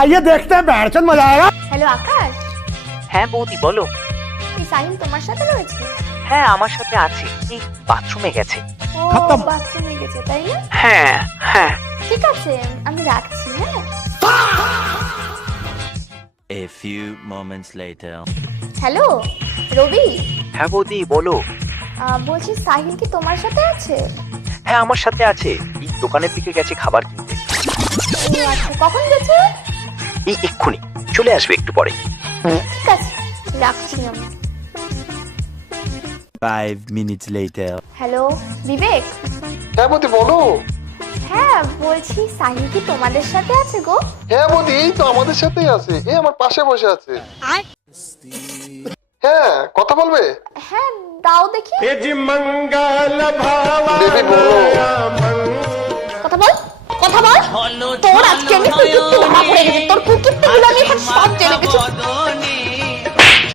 आइए देखते हैं बैठचंद मजा आएगा। হ্যালো আকাশ, হ্যাঁ বৌদি বলো। এই সাহিল তোমার সাথে রয়েছে? হ্যাঁ আমার সাথে আছে, এই বাথরুমে গেছে। ও খতম। বাথরুমে গেছে তাই না? হ্যাঁ হ্যাঁ। ঠিক আছে, আমি রাখছি। হ্যাঁ, A few moments later. Hello Robi, হ্যাঁ বৌদি বলো। বলছি সাহিল কি তোমার সাথে আছে? হ্যাঁ আমার সাথে আছে, এই দোকানের দিকে গেছে খাবার কিনতে। ও আচ্ছা, কখন গেছে? এই এক্ষুনি চলে আসবে একটু পরে। ঠিক আছে, রাখছি আমি। 5 minutes later. হ্যালো বিবেক। হ্যাঁ বৌদি বলো। হ্যাঁ বলছি সাহিল কি তোমাদের সাথে আছে গো? হ্যাঁ বৌদি এই তো আমাদের সাথেই আছে, এই আমার পাশে বসে আছে। হ্যাঁ কথা বলবে? হ্যাঁ দাও দেখি। বেবি বলো। কথা বল, কথা বল। তোর আজকে আমি কুকিপ্পি ধরা পড়ে গেছে, তোর কুকিপ্পি গুলো আমি এখন সব জেনে গেছি।